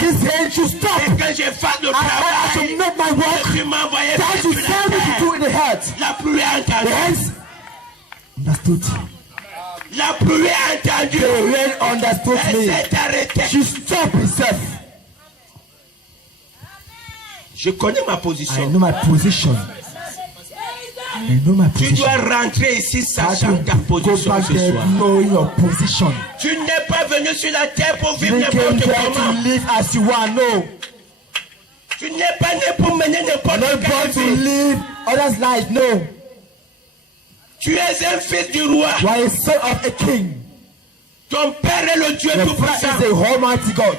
this hand should stop. Et que je fasse le I travail should make my work. que tu m'as envoyé That faire you sur la tell me to do in the heart. terre. La pluie a The entendu. hands understood. La pluie a entendu. The rain understood Elle me. s'est arrêtée. She stopped herself. Je connais ma I position. know my position. I know my Tu position. dois rentrer ici How sachant to ta go position back ce there soir. knowing your position. Tu n'es pas venu sur la terre pour vivre You came n'importe there comment. to live as you are. No. Tu n'es pas né pour mener n'importe Not quelle born to vie. live others' life. No. Tu es un fils du roi. You are a son of a king. Ton père est le Dieu Your tout father puissant. is a almighty God.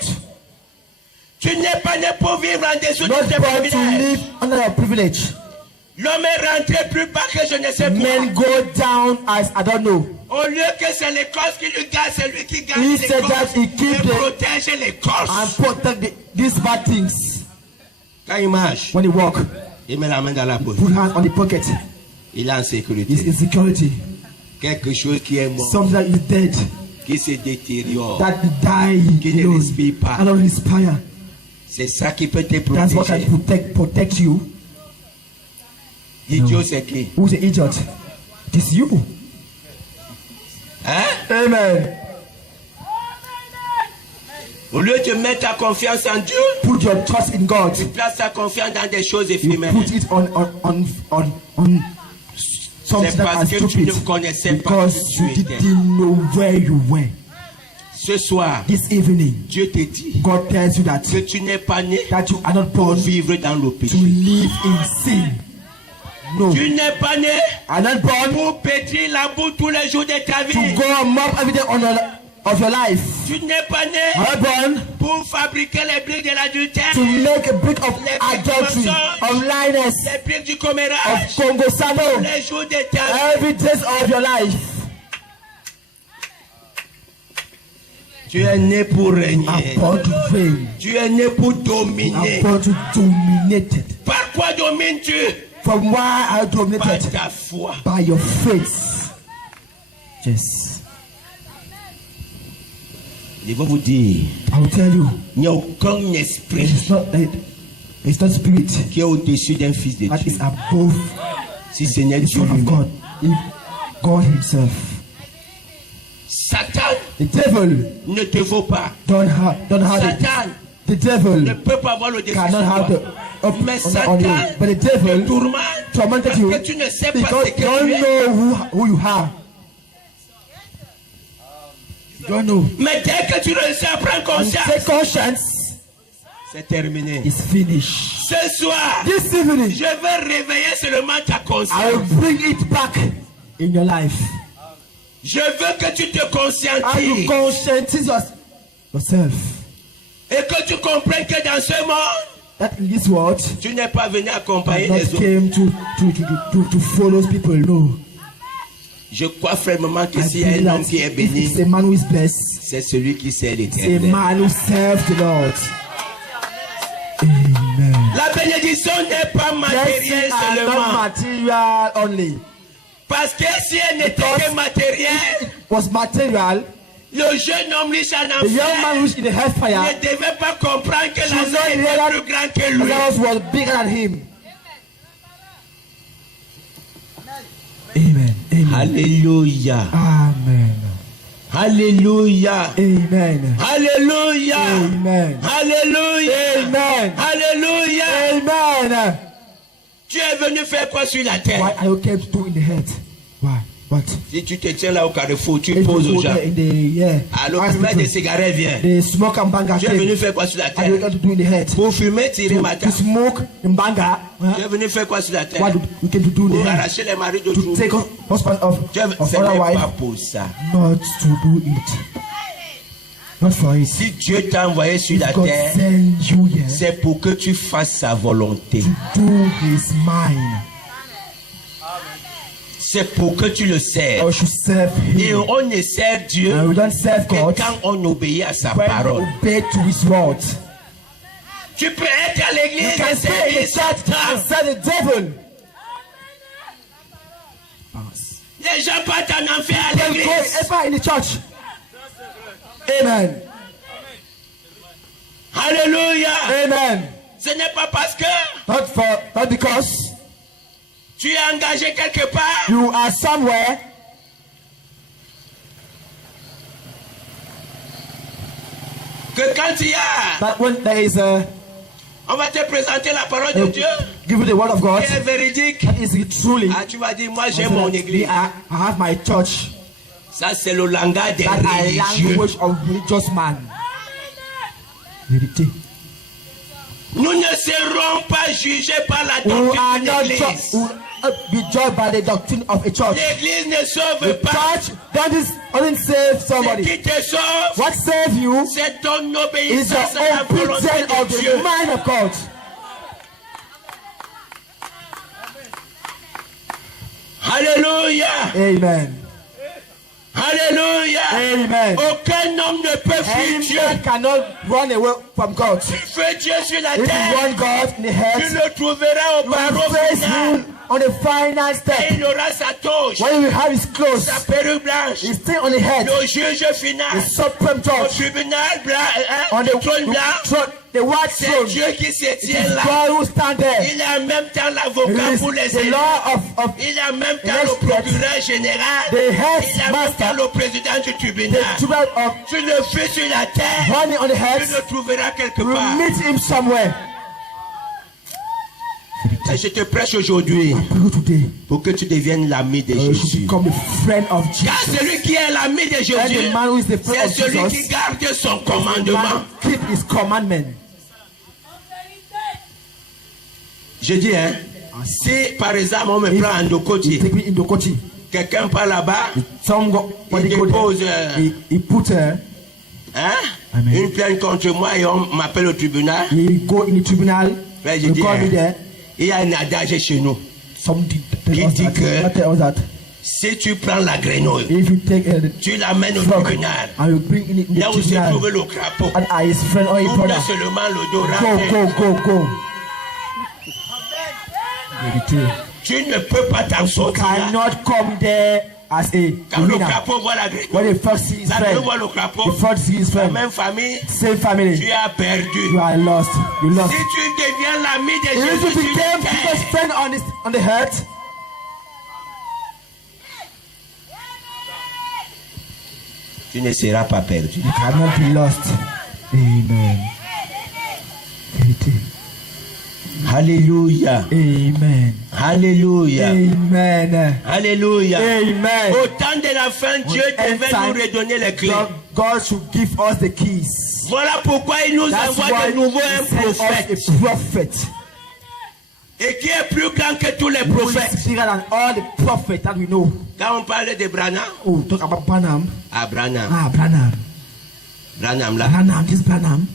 Tu n'es pas né pour vivre en dessous de Not tes born to privilèges. live under your privilege. L'homme est rentré plus bas que je ne sais Men quoi. go down as I don't know. Au lieu que c'est l'écorce qui lui garde, c'est lui qui garde He said l'écorce that he keep et the- protège l'écorce. And protect these bad things. Quand il marche, When you walk, il met la main dans la poche. put hands on the pocket. Il est en It's sécurité. insecurity. Quelque chose qui est mort, Something that is dead, qui se détériore. that die, Qui ne you know, respire pas. and don't respire. C'est ça qui peut te That's what can protéger. protect you. Idiot, c'est qui? Who's the idiot? It is you. Hein? Amen. Au lieu de mettre ta confiance en Dieu, Put your trust in God. place ta confiance dans des choses You éphémères. put it on something C'est that parce is que tu ne stupid connaissais pas because qui you tu étais. didn't know where you were. Ce soir, This evening, Dieu te dit God tells you that que tu n'es pas né that you are not pour born vivre dans le to péché. live in sin. No, Tu n'es pas né are not born pour pétrir la boue tous les jours de ta to vie. go and mop every day of your life. Tu n'es pas né Are not born pour fabriquer les briques de l'adultère, to make a brick of les adultery, of lioness, les briques du of commérage, Congo Sano, les jours de ta vie. every day of your life. Tu es né pour régner. I'm born to reign. Tu es né pour I'm dominer. born to dominate it. Par quoi domines-tu? From why I Par dominated? ta foi. By your faith. Yes. Je vais vous dire, I will tell you, il n'y a aucun esprit it's not spirit qui est au-dessus d'un fils de that Dieu. is above Si ce n'est the Dieu Son of lui-même. God. If God Himself. Satan The devil ne te vaut pas. don't have it. Satan The devil ne peut pas avoir le dessus cannot sur have toi. the up Mais on Satan you. But the te devil tourmente tormented parce you que tu ne sais pas because ce you que don't tu es. know who you are. You don't know. Mais dès que tu réussis à prendre And conscience, take conscience. c'est terminé. It's finished. Ce soir, This evening, je vais réveiller seulement ta I conscience. will bring it back in your life. Je veux que tu te And you conscientises conscientize yourself et que tu comprennes que dans ce monde, that in this world, tu n'es pas venu accompagner I les not autres. came to follow people. No. Je crois fermement que I s'il y a believe un homme that qui est if béni, it's a man who is blessed, c'est celui qui sert it's a l'Éternel. man who serves the Lord. Amen. La bénédiction n'est pas matérielle Blessings are not seulement. material only. Parce que si elle n'était que matérielle, Was material. le jeune homme riche en The young man enfer who is in the ne hellfire, devait pas comprendre que should la not était realize plus grand que lui. Lazarus was bigger than him. Amen. Amen. Alléluia. Amen. Alléluia. Amen. Alléluia. Amen. Alléluia. Amen. Alléluia. Amen. Tu es venu faire quoi sur la What terre? are you came to do in the head? Why? What? Si tu te tiens là au carrefour, tu If poses you aux go gens. there in the Alors, ask fumer des people, cigarettes, viens. the smoke and banger Tu es venu came. faire quoi sur la What are you terre? going to do in the head? Pour fumer, tirer ma To table. smoke in banger. Tu es venu faire quoi sur la terre? What you came to do in Pour the head? arracher les maris To d'autrui. take husband of Tu es other ce n'est wife. pas pour ça. Not to do it. Not for it. Si Dieu t'a envoyé sur la God terre, send you here c'est pour que tu fasses sa volonté. to do His mind. C'est pour que tu le sers. Or should serve Et Him. on ne sert Dieu And we don't serve que God quand on obéit à sa when we parole. obey to His word. Tu peux être à You l'église can et stay in the servir church and Satan. serve the devil. Les gens partent en enfer à Don't go l'église. ever in the church. Amen. Alléluia. Amen. Ce n'est pas parce que Not because tu es engagé quelque part you are somewhere que quand il y a, that when there is a on va te présenter la parole de Dieu give you the word of God qui est véridique. that is truly. Ah, tu vas dire, moi j'ai mon église. I have my church. Ça c'est le langage des That I religieux. language of religious man. Vérité. Nous ne serons pas jugés par la Who are doctrine de not l'église. be judged by the doctrine of a church. L'église ne sauve The pas. church doesn't save Ce somebody. qui te sauve, What saves you c'est ton is obéissance the à la volonté obedience of de Dieu. the mind of God. Alléluia. Amen. Alléluia. Amen. Aucun homme ne peut fuir Any Dieu. man cannot run away from God. Tu fais Dieu sur la If you terre, want God in the tu head, le trouveras au you barreau will face final. him on the final Et step. il aura sa toge, When you have his clothes, sa perruque blanche, he's still on the head. le juge final, The supreme au judge tribunal blanc, on le trône blanc. the white C'est throne. Dieu qui se It tient is là. God who stand there. Il est en même temps It l'avocat is pour les the élus. law of Il est en même temps Yes, le procureur général. the Il est en même headmaster, temps le président du the tribunal. tribunal of Tu le fais sur la terre, running on the tu head. le trouveras quelque You will part. meet him somewhere. Et je te prêche aujourd'hui Pray today. pour que tu deviennes l'ami de You should Jésus. become the friend of Car Jesus. celui qui est l'ami de And Jésus, the man who is the c'est friend of celui qui Jesus, garde son the commandement. man keep his commandment. Je dis, hein, si par exemple on me prend en You Dokoti, take me in the Kochi. quelqu'un part là-bas, Somebody Il go dépose, there. He put hein, Amen. une plainte contre moi et on m'appelle au tribunal. he go in the tribunal. Ouais, je You dis, call me hein, there. il y a un adage chez nous. Somebody tell Qui us dit that. que- What tell us that? Si tu prends la grenouille, If you take tu l'amènes au frog tribunal, and you bring in là the où se trouve tribunal, le crapaud, and are his friend or his ouvre brother, seulement l'odorat. go. Vérité. Tu ne peux pas t'en sortir là. Cannot come there as a Quand le winner. crapaud voit la grenouille, When the first see his la friend, grenouille voit le crapaud, the first see his la friend, même famille, same family, tu as perdu. you are lost. You lost. Si tu deviens l'ami de If Jésus you sur became la people's terre, friend on the earth, tu ne seras pas perdu. you cannot be lost. Amen. Vérité. Alléluia. Amen. Alléluia. Amen. Alléluia. Amen. Au temps de la fin, Dieu end devait time, nous redonner les clés. God should give us the keys. Voilà pourquoi il nous That's envoie why de nouveau he un sent us prophète. a prophet. Et qui est plus grand que tous les Who prophètes. is bigger than all the prophets that we know. Quand on parle de Branham, Oh, talk about Branham. Branham. Branham. Branham là. This Branham.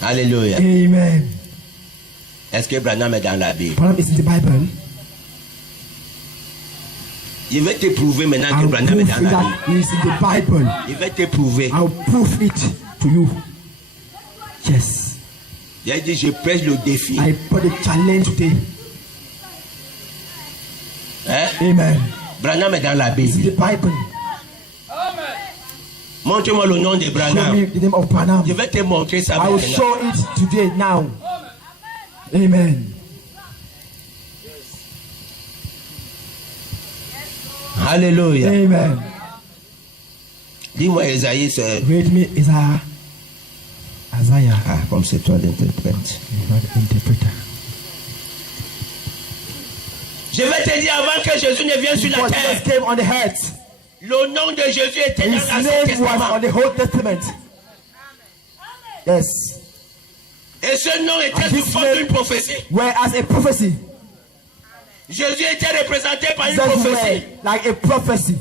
Alléluia. Amen. Est-ce que Branham est dans la Bible? Branham is in the Bible. Il va te prouver maintenant que I'll Branham est prove dans la that Bible. he is in the Bible. Il va te prouver. I'll prove it to you. Yes. Il a dit, je prêche le défi. I put a challenge today. Hein? Amen. Branham est dans la It's in Bible. the Bible. Montre-moi le nom de Show Branham. me the name of Branham. Je vais te montrer ça I will maintenant. show it today, now. Amen. Alléluia. Amen. Dis-moi, Esaïe, c'est... Read me Isaiah. Ah, comme c'est toi l'interprète. You are the interpreter. Je vais te dire avant que Jésus ne vienne sur la Before terre, Jesus came on the earth, le nom de Jésus était dans his l'Ancien name was Testament. on the Old Testament. Yes. Et ce nom était And sous his forme name- d'une prophétie. Whereas a prophecy, Jésus était représenté par une Jesus prophétie. were like a prophecy.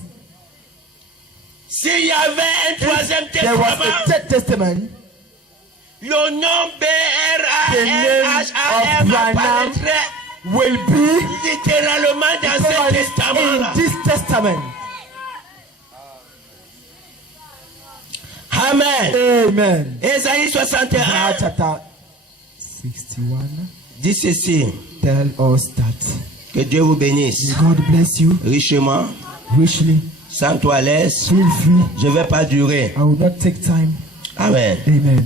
S'il y avait un troisième There was a testament, third testament. le nom The name B-R-A-N-H-A-M of Branham apparaîtrait will be littéralement dans ce testament-là. in this testament. Amen. Amen. Ésaïe 61 Isaiah chapter 61 dit ceci. tell us that Que Dieu vous bénisse God bless you richement richly Sans toi, laisse. Feel free. Je ne vais pas durer. I will not take time. Amen. Amen.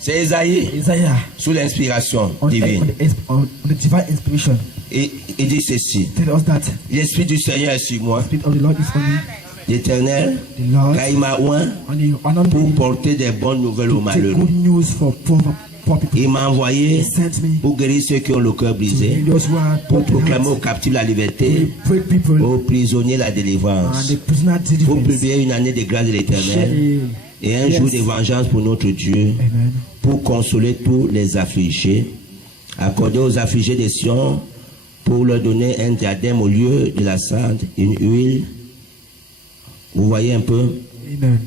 C'est Isaïe, Isaiah, sous l'inspiration on divine. the divine inspiration, Et il dit ceci. tell us that L'Esprit du Seigneur est sur moi. the Spirit of the Lord is on me. L'Éternel, The Lord, car il m'a oint and He anointed pour me porter des bonnes nouvelles aux to take malheureux. good news for poor people. Il m'a envoyé He sent me pour guérir ceux qui ont le cœur to brisé, heal those who are pour broken proclamer aux hearts, captifs la to liberté, pray people, aux prisonniers la and délivrance, the prisoner pour deliverance. publier une année de grâce de l'Éternel et un jour de vengeance pour notre Dieu, Amen. pour consoler tous les affligés, accorder aux affligés des Sion, pour leur donner un diadème au lieu de la cendre, une huile. Vous voyez un peu? Amen.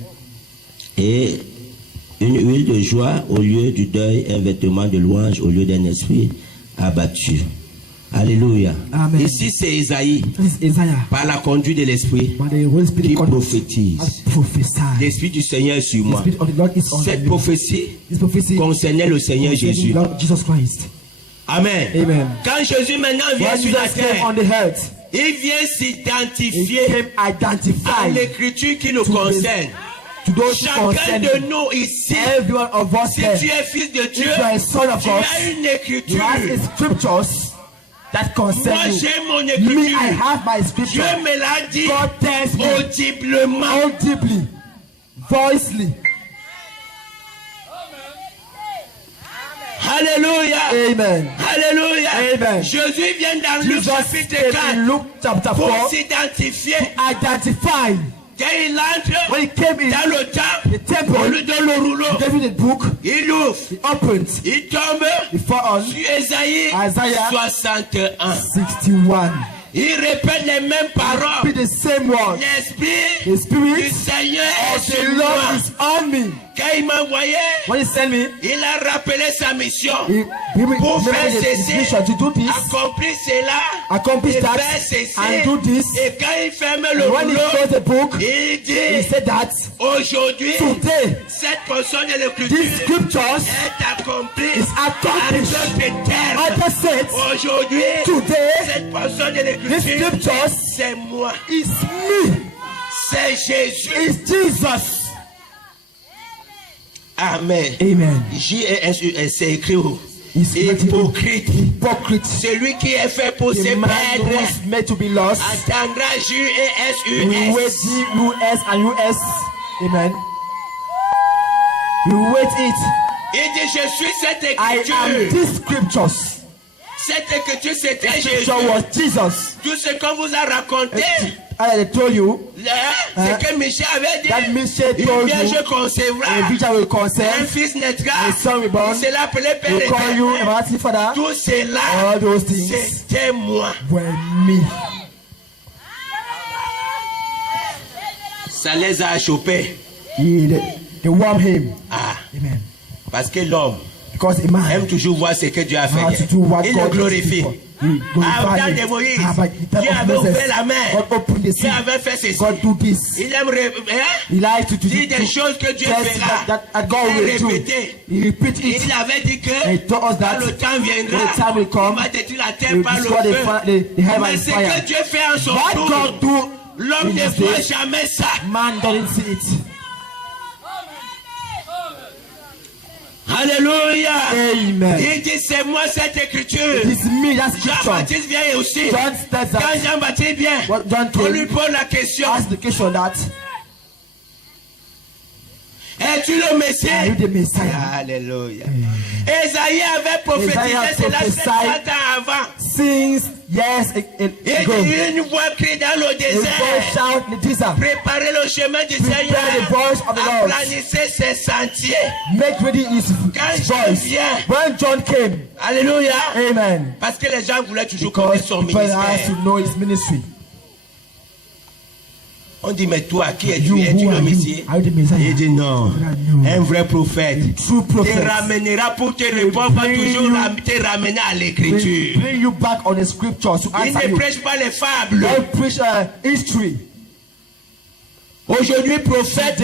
Et une huile de joie au lieu du deuil, un vêtement de louange au lieu d'un esprit abattu. Alléluia. Amen. Ici c'est Isaïe, This is Isaiah. par la conduite de l'Esprit, But the Holy Spirit qui conducts prophétise. as prophesy. L'Esprit du Seigneur est sur The moi. Spirit of the Lord is on Cette me. prophétie This prophecy concernait le Seigneur concerning Jésus. Lord Jesus Christ. Amen. Amen. Quand Jésus maintenant vient When sur la Jesus came on terre, the earth, il vient He s'identifier came à identified l'écriture qui nous to concerne. to those who Chacun concern de Him. nous ici, Every one of us si here, tu es fils de Dieu, if you are a son of tu God, as une you écriture. have the scriptures that Moi concern you. j'ai mon Me, I écriture. have my Dieu scripture. me l'a dit God tells me audiblement. audibly, voicely. Alléluia. Amen. Alléluia. Amen. Jésus vient dans Luc Jesus chapitre came in 4 Luke chapter 4 pour s'identifier. identified. Quand il entre When he came in dans le temple, the temple, on lui donne le rouleau. he gave him the book, Il ouvre. he opened, Il tombe he fell on sur Esaïe Isaiah 61. 61. Il répète les mêmes paroles. Be the same one. L'Esprit The du Spirit Seigneur est of sur the moi. Lord is on me. Quand il m'a envoyé, When he sent me, il a rappelé sa mission. he Pour faire remembered his cesser, mission to do this, accomplir cela, accomplish et that, faire cesser. and do this. Et quand il ferme le And when he rouleau, closed the book, il he dit, said that aujourd'hui, today, cette portion de these l'écriture scriptures est accomplie is accomplished. à d'autres termes. Other said, Aujourd'hui, today, cette portion de these l'écriture, scriptures c'est moi, is me, c'est Jésus. is Jesus. Amen. Amen. J-E-S-U-S, c'est écrit où? Is Hypocrite. hypocrite. Celui qui est fait pour se The man who perdre was made to be lost. attendra We wait J-E-S-U-S. US and US. Amen. We wait it. Il dit, je suis cette I am écriture. these scriptures. Cette écriture, c'était The Jésus. scripture was Jesus. Tout ce qu'on vous a raconté, I told you c'est que Michel avait dit, that Michel une told vierge you concevra, a vision will un concern, fils naîtra, a son will born, il sera appelé Père will call you éternel. everlasting Father. Tout cela, All those things c'était moi. were me. Ça les a chopés. They warm him. Ah, Amen. parce que l'homme Because a man aime toujours voir ce que Dieu a how to fait. do what Il le God glorifie. He Ah, au glorified temps de him. Moïse, Ah, but the time Dieu of avait Moses, ouvert la mer. God opened the Dieu sea. avait fait ceci. God do this. Il aime He likes to dire des choses que Dieu tell fera. that God Il will do. répétait. He repeat it. Il avait dit que And he told us quand that le temps when viendra, the time will come, il va détruire la he terre will par le destroy feu. the heaven Mais and ce fire. que Dieu fait en son What tour, God do, l'homme in ne his voit day, jamais ça. man doesn't see it. Alléluia. Amen. Il dit, c'est moi cette écriture. It is me, that scripture. Jean-Baptiste vient aussi. John says Quand that. Jean-Baptiste vient, What John on lui came, pose la question, ask the question that, es-tu le are you Messie? the Messiah? Alléluia. Esaïe avait prophétisé Isaiah cela 700 prophesied ans avant. Since years Il ago, dit, une voix crie dans le a voice désert. shout in the desert, Préparez le chemin du prepare the Seigneur. voice of the Lord. Aplanissez ses sentiers. Make ready his Quand Jean voice. vient, When John came, alléluia. amen, Parce que les gens voulaient toujours because connaître son people has to ministère. know his ministry. On dit, mais toi, qui es-tu? You, Es-tu who le are you? Messie? Are you the Messiah? Il dit non. No. Un vrai prophète True te prophet ramènera pour te répondre, pas toujours te ramener à will l'écriture. bring you back on the scriptures to Il answer ne you. prêche pas les fables. Don't preach history. Aujourd'hui, prophète,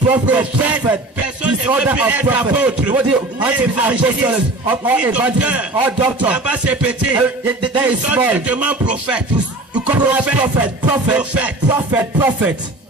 prophète. Personne ne This peut order plus of être prophet. apôtre, Nobody ni wants to be évangéliste, apostle, or ni evangelist, docteur. or doctor. Là-bas, c'est petit. That Ils is sont small. directement prophètes. You call us prophet, prophet, Prophète. prophet, prophet.